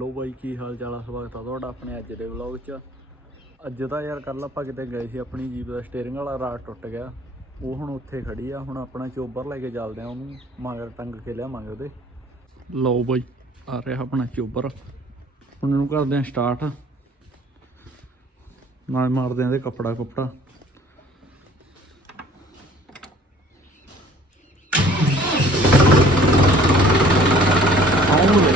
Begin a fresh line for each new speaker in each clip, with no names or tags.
Hello ਬਾਈ, ਕੀ ਹਾਲ ਚਾਲ ਆ? ਸਵਾਗਤ ਆ ਤੁਹਾਡਾ ਆਪਣੇ ਅੱਜ ਦੇ ਵਲੌਗ 'ਚ। ਅੱਜ ਤਾਂ ਯਾਰ ਕੱਲ ਆਪਾਂ ਕਿਤੇ ਗਏ ਸੀ, ਆਪਣੀ ਜੀਪ ਦਾ ਸਟੀਅਰਿੰਗ ਵਾਲਾ ਰਾਡ ਟੁੱਟ ਗਿਆ। ਉਹ ਹੁਣ ਉੱਥੇ ਖੜੀ ਆ, ਹੁਣ ਆਪਣਾ ਚੋਬਰ ਲੈ ਕੇ ਚੱਲਦੇ ਆ ਉਹਨੂੰ, ਮਗਰ ਟੰਗ ਕੇ ਲਿਆਵਾਂਗੇ ਉਹਦੇ ਲਓ ਬਾਈ, ਆ ਰਿਹਾ ਆਪਣਾ ਚੋਬਰ। ਹੁਣ ਇਹਨੂੰ ਕਰਦੇ ਆ ਸਟਾਰਟ ਨਾਲ ਮਾਰਦੇ ਆ ਇਹਦੇ ਕੱਪੜਾ ਕੁਪੜਾ ਆਉਂ ਲੈ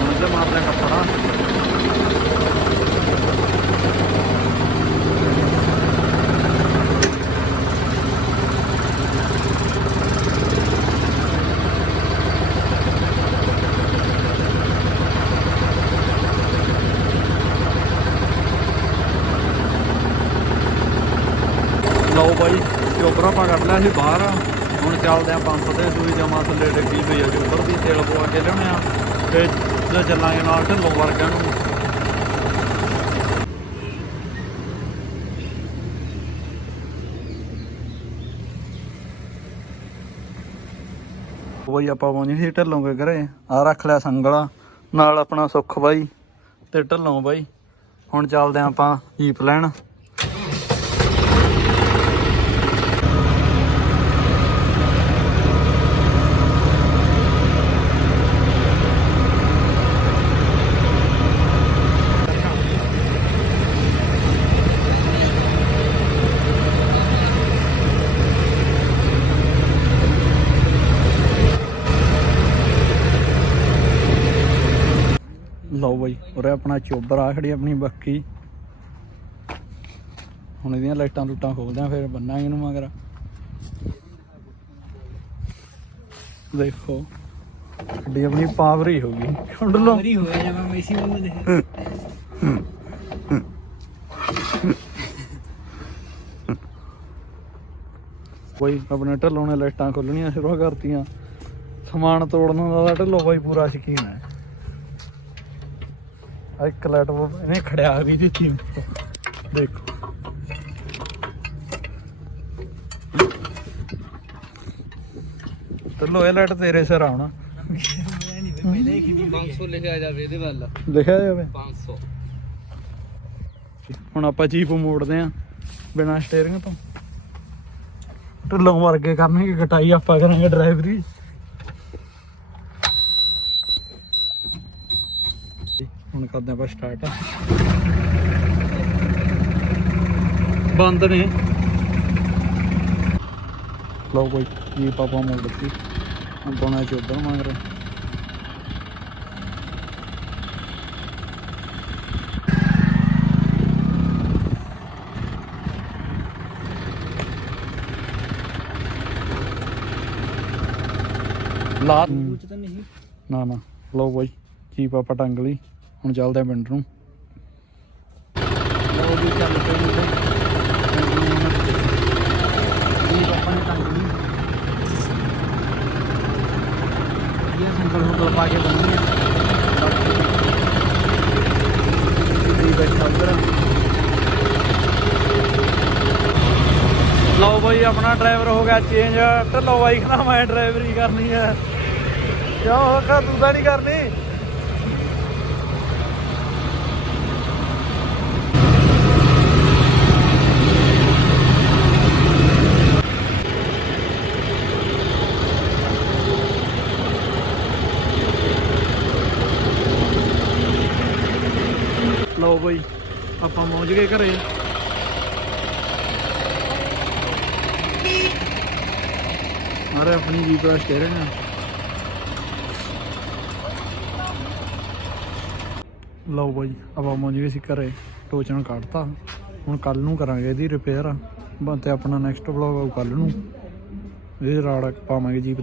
ਹੁਣ ਤੇ ਮਾਰਦੇ ਆ ਕੱਪੜਾ ਲਓ ਬਾਈ ਆਪਾਂ ਕੱਢ ਲਿਆ ਸੀ ਬਾਹਰ। ਹੁਣ ਚੱਲਦੇ ਆ ਪੰਪ ਤੇ, ਸੂਈ ਜਮਾ ਥੱਲੇ ਡਿੱਗੀ ਪਈ ਆ ਚੋਬਰ ਦੀ ਤੇਲ ਪਵਾ ਕੇ ਲਿਆਉਣੇ ਆ। ਤੇ ਤੇ ਚੱਲਾਂਗੇ ਨਾਲ ਢਿੱਲੋਂ ਵਰਗਿਆਂ ਨੂੰ। ਬਾਈ ਆਪਾਂ ਪਹੁੰਚੇ ਸੀ ਢਿੱਲੋਂ ਕੇ ਘਰੇ। ਆ ਰੱਖ ਲਿਆ ਸੰਗਲਾ, ਨਾਲ ਆਪਣਾ ਸੁੱਖ ਬਾਈ ਤੇ ਢੱਲੋਂ ਬਾਈ। ਹੁਣ ਚੱਲਦੇ ਆ ਆਪਾਂ ਜੀਪ ਲੈਣ। ਲਓ ਬਾਈ ਉਰੇ ਆਪਣਾ ਚੋਬਰ ਆ ਖੜੀ ਆਪਣੀ ਬੱਕੀ। ਹੁਣ ਇਹਦੀਆਂ ਲਾਈਟਾਂ ਲੂਟਾਂ ਖੋਲਦੇ ਆ ਫਿਰ ਬੰਨਾਂਗੇ ਇਹਨੂੰ ਮਗਰ। ਦੇਖੋ ਗੱਡੀ ਆਪਣੀ ਪਾਵਰ ਹੀ ਹੋ ਗਈ। ਛੁੱਡ ਲਓ।
ਮਰੀ ਹੋਇਆ ਜਾਂ ਮੈਂ ਮੈਸੀ ਬੰਦੇ ਦੇ
ਕੋਈ ਆਪਣੇ ਢੱਲੋਂ ਨੇ ਲਾਈਟਾਂ ਖੋਲਣੀਆਂ ਸ਼ੁਰੂ ਕਰਤੀਆਂ। ਸਮਾਨ ਤੋੜਨ ਦਾ ਢੱਲੋ ਬਾਈ ਪੂਰਾ ਸ਼ਕੀਨ ਹੈ। ਆ ਇੱਕ ਲਾਈਟ ਉਹ ਇਹਨੇ ਖੜਿਆ ਵੀ ਦਿੱਤੀ ਦੇਖੋ ਢੱਲੋ ਇਹ ਲਾਈਟ ਤੇਰੇ ਸਿਰ ਆਉਣਾ
ਪਹਿਲੇ ਹੀ ਖਿੱਚੀ 500 ਲਿਖਿਆ ਜਾਵੇ ਇਹਦੇ ਵੱਲ
ਲਿਖਿਆ ਜਾਵੇ
500
ਹੁਣ ਆਪਾਂ ਜੀਪ ਮੋੜਦੇ ਆ ਬਿਨਾ ਸਟੀਅਰਿੰਗ ਤੋਂ ਢਿੱਲੋਂ ਵਰਗੇ ਕਰਨਗੇ ਕਟਾਈ ਆਪਾਂ ਕਰਾਂਗੇ ਡਰਾਈਵਰੀ ਹੁਣ ਕਰਦੇ ਆਪਾਂ ਸਟਾਰਟ ਬੰਦ ਨੇ। ਲਓ ਕੋਈ ਜੀਪ ਆਪਾਂ ਮੋੜ ਦਿੱਤੀ। ਹੁਣ ਪਾਉਣਾ ਚੋਬਰ ਮਗਰ। ਲਾ ਨਾ ਨਾ। ਲਓ ਬਾਈ ਜੀਪ ਆਪਾਂ ਟੰਗ ਲਈ। ਹੁਣ ਚੱਲਦੇ ਪਿੰਡ ਨੂੰ।
ਲੋ ਵੀ ਚੱਲ ਪਈ ਮੁੰਡੇ ਇਹ ਆਪਾਂ ਨੇ ਟੰਗ ਲਈ ਇਹ ਸਿੰਗਲ ਹੁਕਲ ਪਾ ਕੇ ਬੰਨੀ ਆ। ਇਹ ਬੈਠਾ ਉਧਰ।
ਲਓ ਬਾਈ, ਆਪਣਾ ਡਰਾਈਵਰ ਹੋ ਗਿਆ ਚੇਂਜ ਢੱਲੋ ਬਾਈ, ਕਹਿੰਦਾ ਮੈਂ ਡਰਾਈਵਰੀ ਕਰਨੀ ਹੈ ਕਿਉਂ ਕਾ ਤੂੰ ਤਾਂ ਨਹੀਂ ਕਰਨੀ? ਲਓ ਬਾਈ, ਆਪਾਂ ਪਹੁੰਚ ਗਏ ਘਰੇ। ਮਾਰੇ ਆਪਣੀ ਜੀਪ ਦਾ ਸਟੀਅਰਿੰਗ ਆ। ਲਓ ਬਾਈ, ਆਪਾਂ ਪਹੁੰਚ ਗਏ ਸੀ ਘਰੇ ਟੋਚਨ ਕੱਢਤਾ। ਹੁਣ ਕੱਲ ਨੂੰ ਕਰਾਂਗੇ ਇਹਦੀ ਰਿਪੇਅਰ ਤੇ ਆਪਣਾ ਨੈਕਸਟ ਵਲੌਗ ਆਉ ਕੱਲ ਨੂੰ। ਇਹ ਰਾੜ ਪਾਵਾਂਗੇ ਜੀਪ